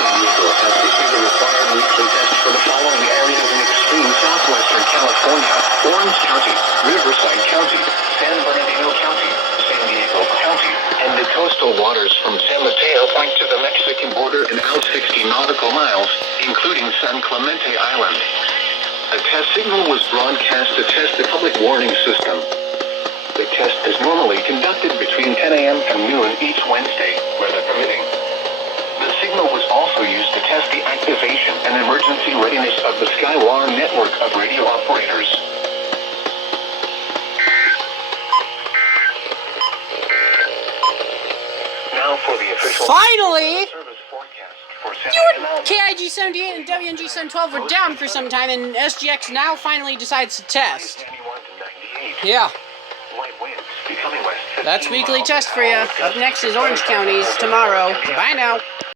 San Diego has issued a required weekly test for the following areas in extreme southwestern California: Orange County, Riverside County, San Bernardino County, San Diego County, and the coastal waters from San Mateo Point to the Mexican border and out 60 nautical miles, including San Clemente Island. A test signal was broadcast to test the public warning system. The test is normally conducted between 10 a.m. and noon each Wednesday, weather permitting. The signal was also used to test the activation and emergency readiness of the Skywire network of radio operators. Now for the official Finally! service forecast for San Your KIG 78 and WNG 712 were down for some time, and SGX now finally decides to test. 91 to 98. Yeah, Light winds becoming west 15 that's weekly miles test an for you. hour. Up next is Orange County's tomorrow. Bye now.